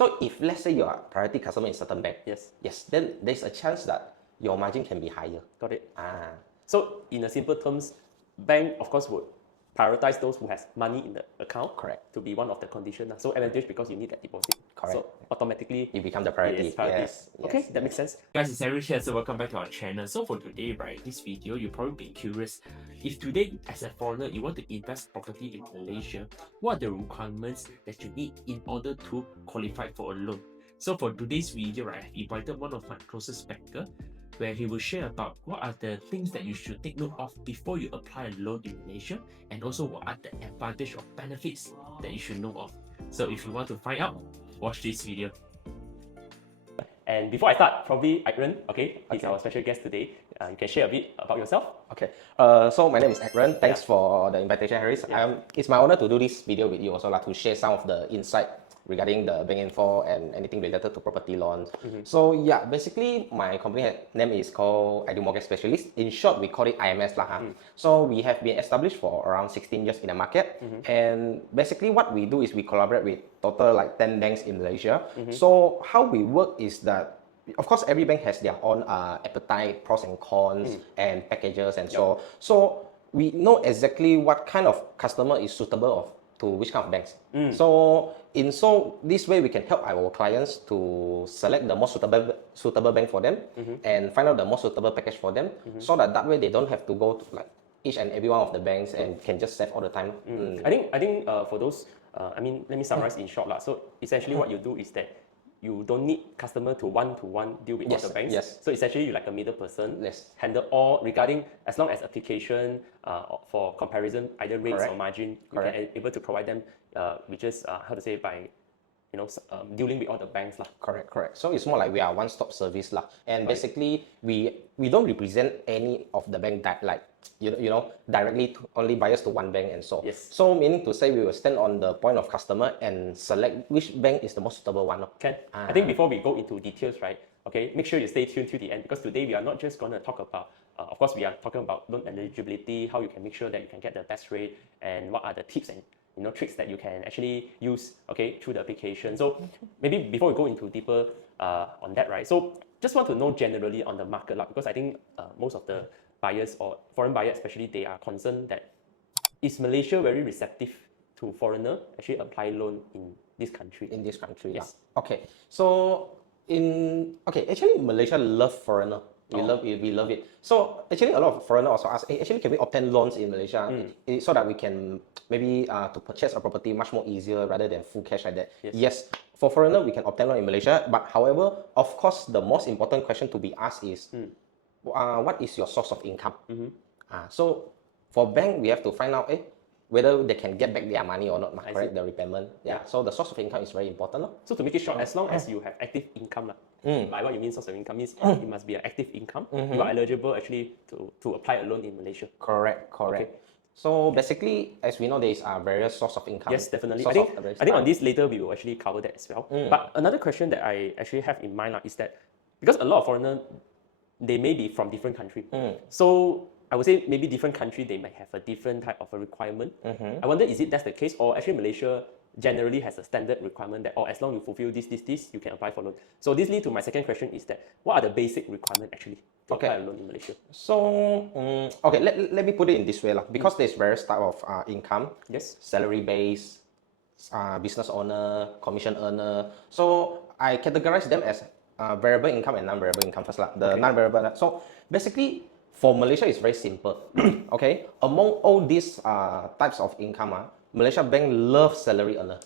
So if let's say your priority customer is certain bank, Yes. then there's a chance that your margin can be higher. Got it. Ah, So in a simple terms, bank of course would prioritize those who has money in the account. Correct. To be one of the conditions. So advantage because you need that deposit. Correct. So automatically you become the priority. Yes, priority. Yes. Okay, that makes sense. Guys, it's Eric here, so welcome back to our channel. So for today, right, this video, you'll probably be curious. If today, as a foreigner, you want to invest property in Malaysia, what are the requirements that you need in order to qualify for a loan? So for today's video, right, I've invited one of my closest banker, where he will share about what are the things that you should take note of before you apply a loan in Malaysia, and also what are the advantage or benefits that you should know of. So if you want to find out, watch this video. And before I start, probably Aaron, okay, he's our special guest today. You can share a bit about yourself. Okay. So my name is Aaron. Thanks for the invitation, Harris. It's my honor to do this video with you also, like to share some of the insight regarding the bank info and anything related to property loans. So yeah, basically my company name is called Ideal Mortgage Specialist. In short, we call it IMS lah. So we have been established for around 16 years in the market, and basically what we do is we collaborate with total like 10 banks in Malaysia. So how we work is that, of course, every bank has their own appetite, pros and cons, and packages and so we know exactly what kind of customer is suitable to which kind of banks. So this way we can help our clients to select the most suitable bank for them and find out the most suitable package for them, so that way they don't have to go to like each and every one of the banks and can just save all the time. I think for those, let me summarize in short lah. So essentially what you do is that you don't need customer to one-to-one deal with all the banks. So essentially you're like a middle person, handle all regarding as long as application for comparison, either rates or margin, you can able to provide them with just how to say by dealing with all the banks lah. Correct. So it's more like we are one-stop service lah. And basically we don't represent any of the bank that like directly only buyers to one bank and so. So meaning to say we will stand on the point of customer and select which bank is the most suitable one. I think before we go into details, right? Okay, make sure you stay tuned to the end, because today we are not just going to talk about, of course, we are talking about loan eligibility, how you can make sure that you can get the best rate, and what are the tips and tricks that you can actually use, okay, through the application. So maybe before we go into deeper on that, right? So just want to know generally on the market, because I think most of the buyers or foreign buyers especially, they are concerned that is Malaysia very receptive to foreigner actually apply loan in this country? Yes. Okay. So actually Malaysia love foreigner. We love it. So actually a lot of foreigners also ask, hey, actually can we obtain loans in Malaysia so that we can maybe to purchase a property much more easier rather than full cash like that? Yes. For foreigner we can obtain loan in Malaysia, but however, of course, the most important question to be asked is what is your source of income? So for bank we have to find out whether they can get back their money or not, correct? The repayment. So the source of income is very important. So to make it short, as long as you have active income, by what you mean source of income means it must be an active income. You are eligible actually to apply a loan in Malaysia. Correct. Okay. So basically, as we know, there is various source of income. Yes, definitely. I think on this later we will actually cover that as well. But another question that I actually have in mind is that because a lot of foreigners, they may be from different countries. So I would say maybe different country, they might have a different type of a requirement. I wonder, is it that's the case, or actually Malaysia generally has a standard requirement that, as long as you fulfill this, you can apply for loan. So this leads to my second question is that, what are the basic requirements actually to apply a loan in Malaysia? So, let me put it in this way. Because there's various type of income. Yes. Salary based, business owner, commission earner. So I categorize them as variable income and non-variable income first. The non-variable. So basically, for Malaysia, it's very simple. Okay, among all these types of income, Malaysia bank loves salary earner.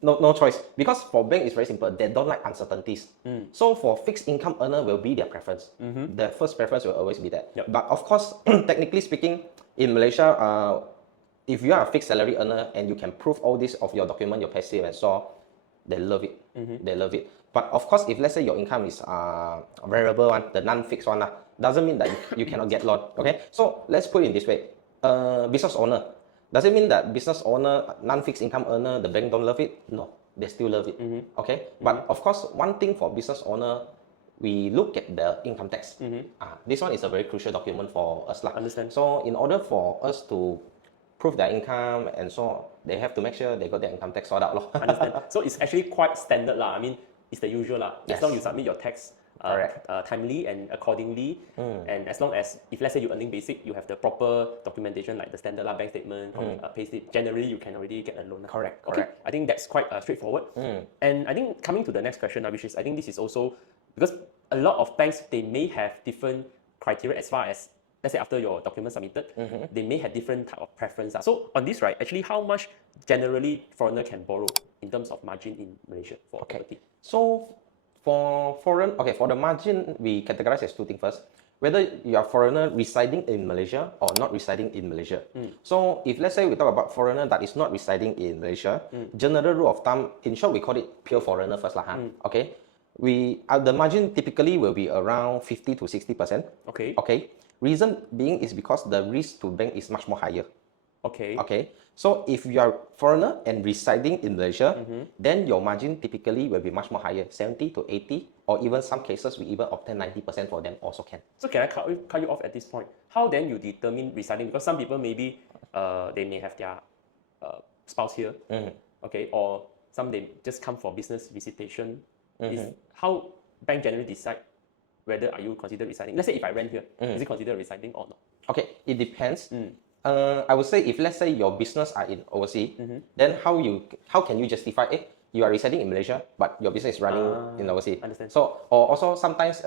No choice, because for bank it's very simple. They don't like uncertainties. So for fixed income earner will be their preference. Their first preference will always be that. But of course, technically speaking, in Malaysia, if you are a fixed salary earner and you can prove all this of your document, your passive and so on, they love it. They love it. But of course, if let's say your income is variable one, the non-fixed one, doesn't mean that you cannot get loan. Okay, so let's put it in this way. Business owner, does it mean that business owner, non-fixed income earner, the bank don't love it? No, they still love it. Okay, but of course, one thing for business owner, we look at the income tax. This one is a very crucial document for us. Understand. So in order for us to prove their income, and so they have to make sure they got their income tax sorted out. Lor. Understand. So it's actually quite standard lah. I mean, it's the usual lah. As Yes. long you submit your tax Correct. timely and accordingly, and as long as if let's say you're earning basic, you have the proper documentation like the standard lah, bank statement, payslip. Generally, you can already get a loan. Lah. Correct, Okay. correct. I think that's quite straightforward. And I think coming to the next question, which is I think this is also because a lot of banks they may have different criteria as far as let's say after your document submitted, they may have different type of preference. So on this, right, actually how much generally foreigner can borrow in terms of margin in Malaysia for property? So for foreign, okay, for the margin, we categorize as two things first. Whether you are foreigner residing in Malaysia or not residing in Malaysia. So if let's say we talk about foreigner that is not residing in Malaysia, general rule of thumb, in short, we call it pure foreigner first lah. Okay, the margin typically will be around 50 to 60%. Okay. Okay. Reason being is because the risk to bank is much more higher. Okay. Okay. So if you are foreigner and residing in Malaysia, then your margin typically will be much more higher, 70 to 80, or even some cases we even obtain 90% for them also can. So can I cut you off at this point? How then you determine residing? Because some people maybe they may have their spouse here, okay, or some they just come for business visitation. Is how bank generally decide whether are you considered residing? Let's say if I rent here, is it considered residing or not? Okay, it depends. I would say if let's say your business are in overseas, then how can you justify it? You are residing in Malaysia, but your business is running in overseas. Understand. So, or also sometimes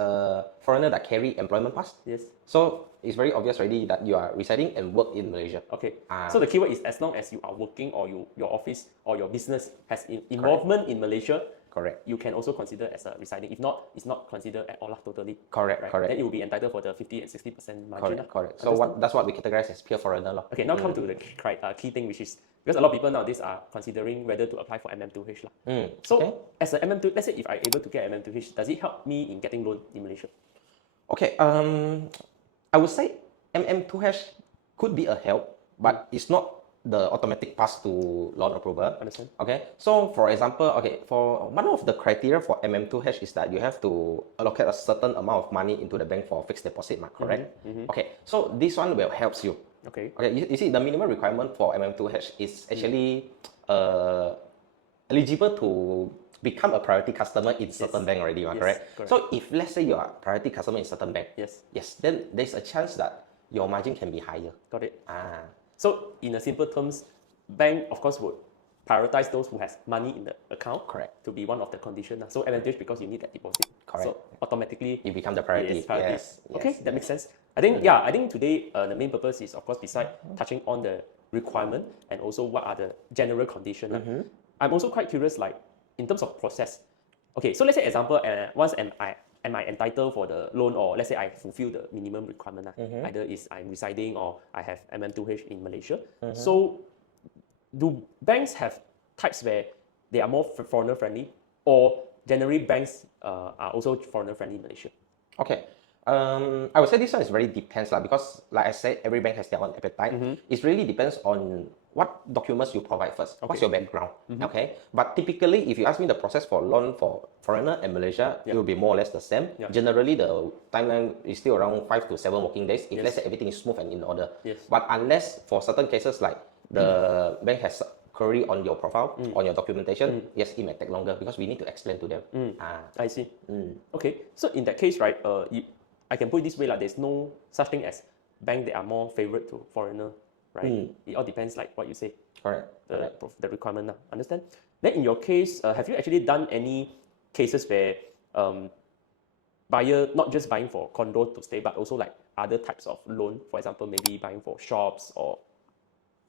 foreigner that carry employment pass. Yes. So it's very obvious already that you are residing and work in Malaysia. Okay. So the keyword is as long as you are working or your office or your business has involvement in Malaysia. Correct. You can also consider as a residing. If not, it's not considered at all totally. Correct, right? correct. Then it will be entitled for the 50 and 60% margin. Correct. So that's what we categorize as pure foreigner. Okay, now come to the key thing, which is because a lot of people nowadays are considering whether to apply for MM2H. So as a MM2, let's say if I'm able to get MM2H, does it help me in getting loan in Malaysia? Okay, I would say MM2H could be a help, but it's not the automatic pass to loan approval. Understand. Okay, so for example, for one of the criteria for MM2H is that you have to allocate a certain amount of money into the bank for fixed deposit, correct? Okay, so this one will helps you. Okay. Okay, you see the minimum requirement for MM2H is actually eligible to become a priority customer in certain bank already, correct? So if let's say you are a priority customer in certain bank, yes, then there's a chance that your margin can be higher. Got it. So in a simple terms, bank of course would prioritize those who has money in the account. Correct. To be one of the conditions. So advantage because you need that deposit. Correct. So automatically you become the priority. Yes. Okay, that makes sense. I think today the main purpose is of course beside touching on the requirement and also what are the general conditions. I'm also quite curious like in terms of process. Okay, so let's say example once am I entitled for the loan, or let's say I fulfill the minimum requirement, either is I'm residing or I have MM2H in Malaysia. So do banks have types where they are more foreigner friendly, or generally banks are also foreigner friendly in Malaysia? Okay. I would say this one is very depends because like I said, every bank has their own appetite. It really depends on what documents you provide first. What's your background? Okay. But typically, if you ask me the process for loan for foreigner and Malaysia, it will be more or less the same. Generally, the timeline is still around 5 to 7 working days. If let's say everything is smooth and in order. But unless for certain cases like the bank has query on your profile, on your documentation, yes, it may take longer because we need to explain to them. I see. Okay. So in that case, right, I can put it this way, like there's no such thing as bank that are more favorite to foreigner, right? It all depends, like what you say. Correct. The requirement now. Understand? Then in your case, have you actually done any cases where buyer not just buying for condo to stay, but also like other types of loan, for example, maybe buying for shops or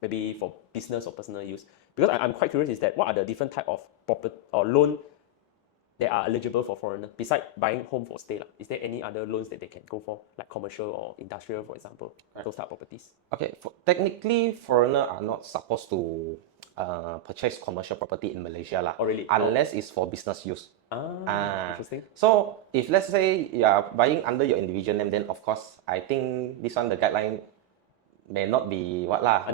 maybe for business or personal use? Because I'm quite curious is that what are the different type of property or loan that are eligible for foreigner besides buying home for stay? Is there any other loans that they can go for, like commercial or industrial, for example, those type of properties? Okay, technically, foreigner are not supposed to purchase commercial property in Malaysia really? Unless it's for business use. Interesting. So if let's say you are buying under your individual name, then of course I think this one the guideline may not be what lah.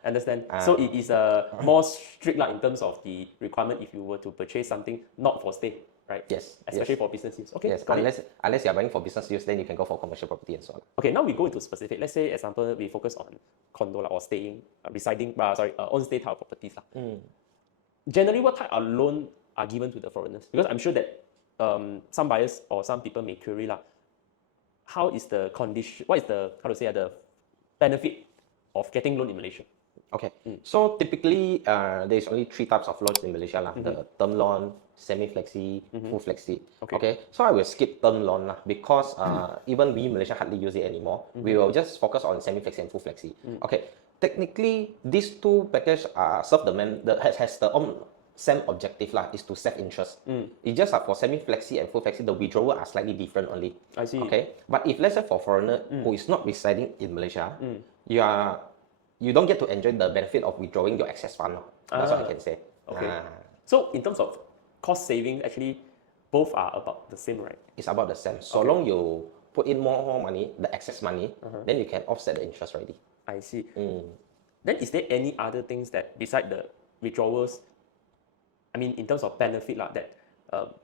Understand. So it is more strict lah in terms of the requirement if you were to purchase something not for stay, right? Yes. Especially for business use. Okay. Yes. Unless you're buying for business use, then you can go for commercial property and so on. Okay. Now we go into specific. Let's say, example, we focus on condo lah, or staying, own stay type of properties lah. Generally, what type of loan are given to the foreigners? Because I'm sure that some buyers or some people may query lah, how is the condition? What is the the benefit of getting loan in Malaysia? Okay. So typically, there's only 3 types of loans in Malaysia lah. The term loan, semi-flexi, full flexi. Okay. So I will skip term loan lah because even we in Malaysia hardly use it anymore. We will just focus on semi-flexi and full flexi. Okay. Technically, these 2 packages serve has the same objective lah, is to save interest. It's just for semi-flexi and full flexi, the withdrawal are slightly different only. I see. Okay. But if let's say for foreigner who is not residing in Malaysia, you don't get to enjoy the benefit of withdrawing your excess fund. That's what I can say. Okay. So in terms of cost saving, actually, both are about the same, right? It's about the same. So long you put in more money, the excess money, then you can offset the interest already. I see. Then is there any other things that beside the withdrawals, I mean, in terms of benefit lah, that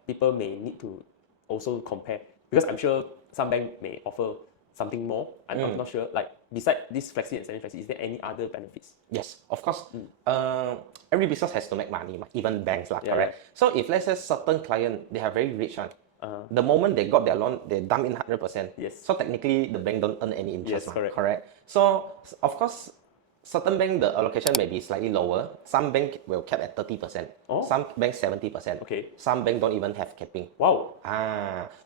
people may need to also compare? Because I'm sure some bank may offer something more. I'm not sure. Like beside this flexi and semi-flexi, is there any other benefits? Yes, of course. Every business has to make money, even banks lah, correct? So if let's say certain client, they are very rich one. The moment they got their loan, they dump in 100%. Yes. So technically, the bank don't earn any interest. Yes, correct. So of course, certain bank the allocation may be slightly lower. Some bank will cap at 30%. Some bank 70%. Okay. Some bank don't even have capping. Wow.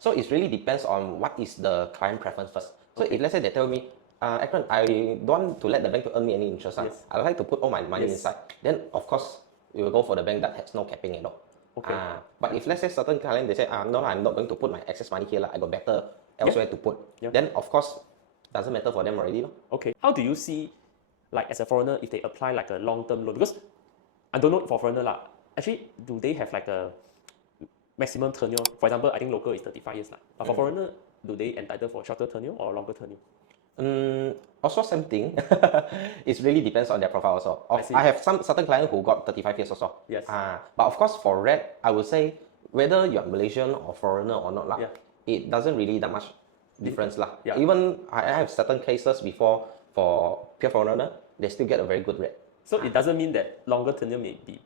So it really depends on what is the client preference first. So if let's say they tell me, Akron, I don't want to let the bank to earn me any interest. I like to put all my money inside. Then of course, we will go for the bank that has no capping at all. Okay. But if let's say certain client they say, no, I'm not going to put my excess money here. I got better elsewhere to put. Then of course, doesn't matter for them already. Okay. How do you see, like as a foreigner, if they apply like a long-term loan? Because I don't know for foreigner lah. Actually, do they have like a maximum tenure? For example, I think local is 35 years lah. But for foreigner, do they entitle for shorter tenure or longer tenure? Also same thing. It really depends on their profile also. I have some certain client who got 35 years also. Yes. But of course for red, I would say whether you're Malaysian or foreigner or not it doesn't really that much difference lah. Even I have certain cases before for pure foreigner, they still get a very good rate. So it doesn't mean that longer tenure may be,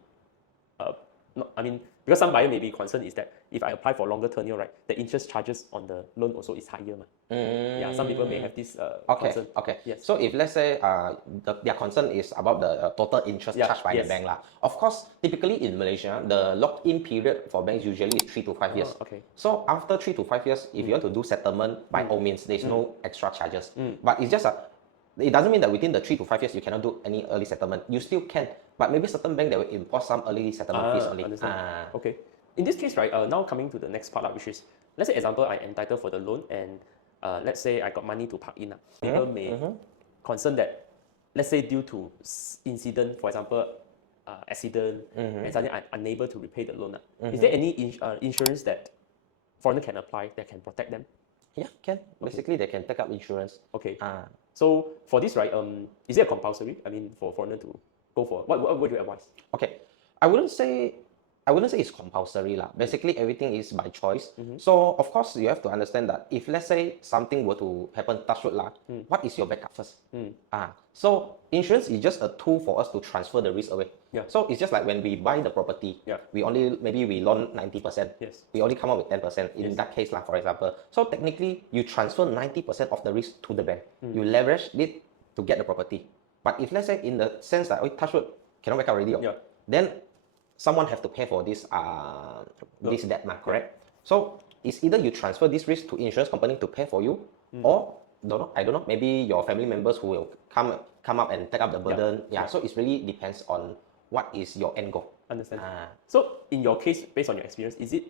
because some buyer may be concerned is that if I apply for longer tenure, right, the interest charges on the loan also is higher. Yeah, some people may have this concern. Okay. Yes. So if let's say their concern is about the total interest charged by the bank lah. Of course, typically in Malaysia, the lock-in period for banks usually is 3 to 5 years. Okay. So after 3 to 5 years, if you want to do settlement, by all means, there's no extra charges. But it's just it doesn't mean that within the 3 to 5 years you cannot do any early settlement. You still can, but maybe certain bank they will impose some early settlement fees only. Okay. In this case, right, now coming to the next part, which is, let's say example, I entitled for the loan and let's say I got money to park in. People may concern that, let's say due to incident, for example, accident, and suddenly I'm unable to repay the loan. Is there any insurance that foreigner can apply that can protect them? Yeah, can. Basically, they can take up insurance. Okay. So for this, right, is it compulsory? I mean, for foreigner to go for what would you advise? Okay, I wouldn't say it's compulsory lah. Basically, everything is by choice. So of course, you have to understand that if let's say something were to happen, touch wood lah, what is your backup first? So insurance is just a tool for us to transfer the risk away. So it's just like when we buy the property, we loan 90%. Yes. We only come up with 10% in that case lah, for example. So technically, you transfer 90% of the risk to the bank. You leverage it to get the property. But if let's say in the sense that touch wood cannot back up already, then someone have to pay for this this debt, correct? So it's either you transfer this risk to insurance company to pay for you, or I don't know, maybe your family members who will come up and take up the burden. So it really depends on what is your end goal. Understand. So in your case, based on your experience, is it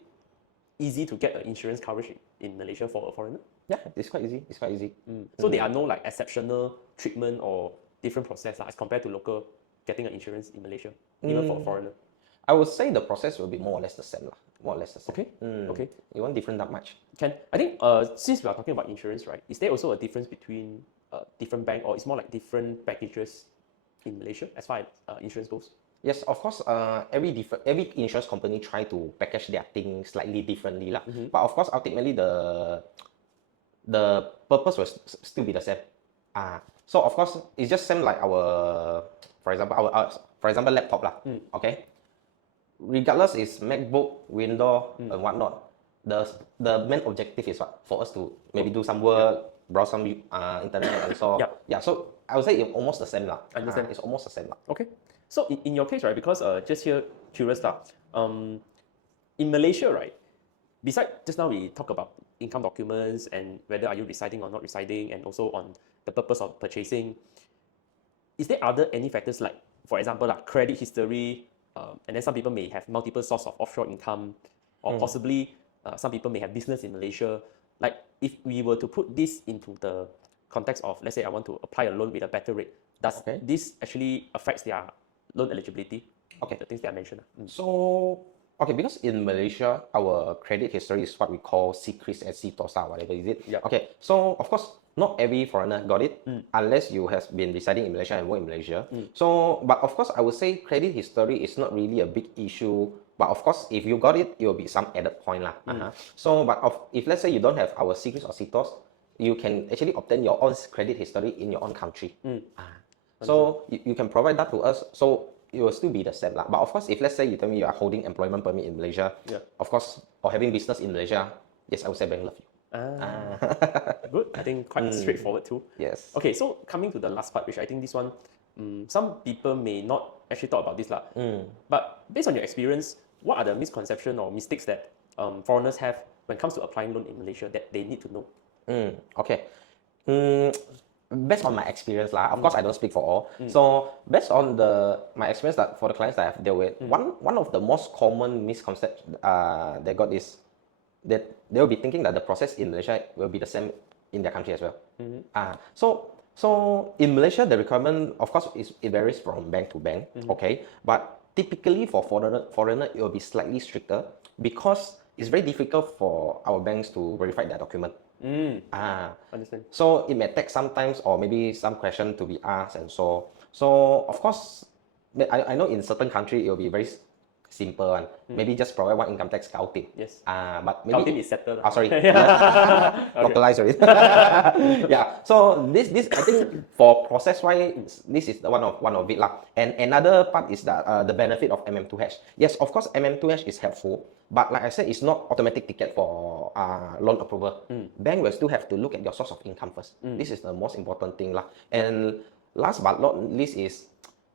easy to get an insurance coverage in Malaysia for a foreigner? Yeah, it's quite easy. It's quite easy. So there are no like exceptional treatment or different process as compared to local getting an insurance in Malaysia, even for a foreigner. I would say the process will be more or less the same lah. More or less the same. Okay. Okay. It won't different that much. I think since we are talking about insurance, right? Is there also a difference between different bank, or it's more like different packages in Malaysia as far as insurance goes? Yes, of course. Every insurance company try to package their things slightly differently lah. But of course, ultimately the purpose will still be the same. So of course, it's just same like our, for example, for example, laptop lah. Okay, regardless is MacBook, Windows, and whatnot. The main objective is what? For us to maybe do some work, browse some internet, and so Yep. yeah. So I would say it's almost the same lah. Understand. It's almost the same lah. Okay. So in your case, right, because just here, curious stuff, in Malaysia, right, besides just now we talk about income documents and whether are you residing or not residing, and also on the purpose of purchasing, is there any factors like, for example, like credit history, and then some people may have multiple source of offshore income, or possibly some people may have business in Malaysia. Like if we were to put this into the context of, let's say I want to apply a loan with a better rate, does this actually affects their loan eligibility? Okay. The things that I mentioned. So, okay, because in Malaysia, our credit history is what we call CRIS and CTOSA, whatever is it. Yep. Okay, so of course, not every foreigner got it unless you have been residing in Malaysia and work in Malaysia. So, but of course, I would say credit history is not really a big issue. But of course, if you got it, it will be some added point lah. So, but if let's say you don't have our CRIS or CTOS, you can actually obtain your own credit history in your own country. So you can provide that to us. So it will still be the same lah. But of course, if let's say you tell me you are holding employment permit in Malaysia, of course, or having business in Malaysia, yes, I would say bank love you. Good. I think quite straightforward too. Yes. Okay, so coming to the last part, which I think this one, some people may not actually talk about this lah. But based on your experience, what are the misconceptions or mistakes that foreigners have when it comes to applying loan in Malaysia that they need to know? Okay. Based on my experience lah, of course I don't speak for all. So based on my experience that for the clients that I have dealt with, one of the most common misconceptions they got is that they will be thinking that the process in Malaysia will be the same in their country as well. So in Malaysia, the requirement, of course, it varies from bank to bank. Okay, but typically for foreigner, it will be slightly stricter because it's very difficult for our banks to verify their document. Understand. So it may take some times or maybe some question to be asked and so. So of course, I know in certain country it will be very simple one. Maybe just provide one income tax kautim. Yes. But maybe Kautim is settled. sorry. Localize already. Yeah. So this I think for process wise, this is the one of it lah. And another part is that the benefit of MM2H. Yes, of course MM2H is helpful, but like I said, it's not automatic ticket for loan approval. Bank will still have to look at your source of income first. This is the most important thing lah. And last but not least is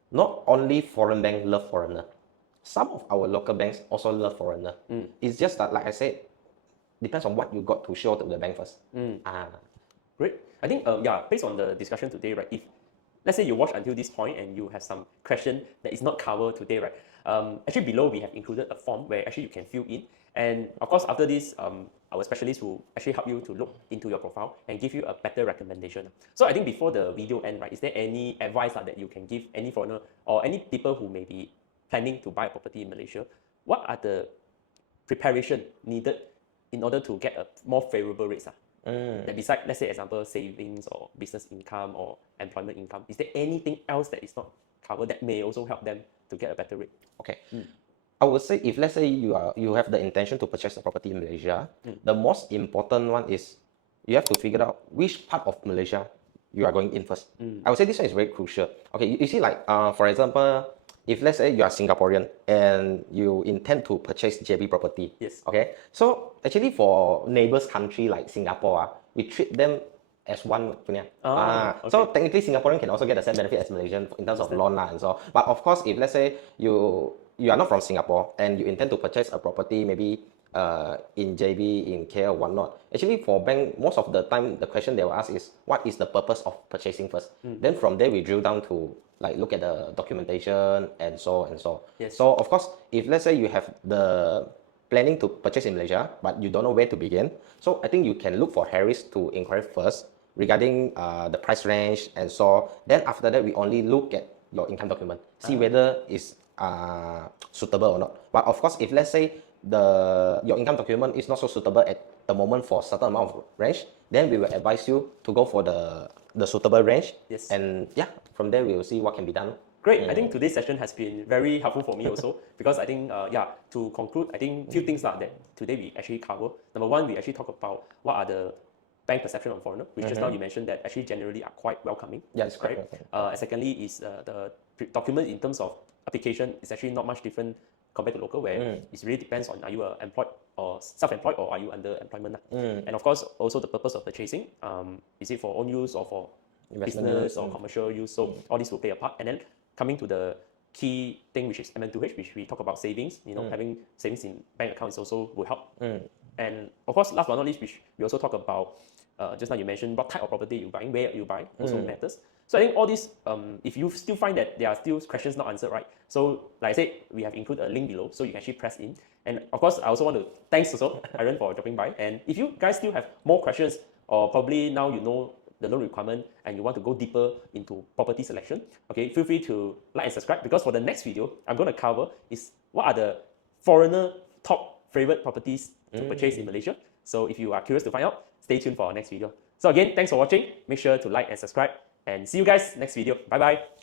not only foreign bank love foreigner. Some of our local banks also love foreigner. It's just that, like I said, depends on what you got to show to the bank first. Great. I think, based on the discussion today, right, if let's say you watch until this point and you have some question that is not covered today, right, actually below we have included a form where actually you can fill in. And of course, after this, our specialist will actually help you to look into your profile and give you a better recommendation. So I think before the video end, right, is there any advice that you can give any foreigner or any people who may be planning to buy a property in Malaysia? What are the preparation needed in order to get a more favorable rates? That besides, let's say, example, savings or business income or employment income, is there anything else that is not covered that may also help them to get a better rate? Okay. I would say if let's say you have the intention to purchase a property in Malaysia, the most important one is you have to figure out which part of Malaysia you are going in first. I would say this one is very crucial. Okay, you see, like for example, if let's say you are Singaporean and you intend to purchase JB property, Yes. Okay, so actually for neighbors country like Singapore, we treat them as one punya. So technically Singaporean can also get the same benefit as Malaysian in terms of loan lah and so. But of course, if let's say you are not from Singapore and you intend to purchase a property maybe in JB, in KL or whatnot, actually for bank, most of the time the question they will ask is what is the purpose of purchasing first. Then from there we drill down to like look at the documentation and so and so. Yes. So of course, if let's say you have the planning to purchase in Malaysia but you don't know where to begin, so I think you can look for Harris to inquire first regarding the price range and so. Then after that we only look at your income document, see whether it's suitable or not. But of course, if let's say your income document is not so suitable at the moment for a certain amount of range, then we will advise you to go for the the suitable range. Yes. And yeah, from there we will see what can be done. Great. I think today's session has been very helpful for me also because I think, to conclude, I think few things that today we actually cover. Number one, we actually talk about what are the bank perception on foreigner, which just now you mentioned that actually generally are quite welcoming. Yeah, it's quite right? welcoming. And secondly is the document in terms of application is actually not much different compared to local, where it really depends on are you employed or self-employed or are you under employment. And of course, also the purpose of purchasing, is it for own use or for Investment business use. or commercial use? So all this will play a part. And then coming to the key thing, which is MN2H, which we talk about savings, having savings in bank accounts also will help. And of course, last but not least, which we also talk about, just now you mentioned what type of property you're buying, where you buy also matters. So I think all this, if you still find that there are still questions not answered, right? So like I said, we have included a link below, so you can actually press in. And of course, I also want to thanks also Aaron for dropping by. And if you guys still have more questions, or probably now you know the loan requirement and you want to go deeper into property selection, okay, feel free to like and subscribe, because for the next video, I'm going to cover is what are the foreigner top favorite properties to purchase in Malaysia. So if you are curious to find out, stay tuned for our next video. So again, thanks for watching. Make sure to like and subscribe, and see you guys next video. Bye bye.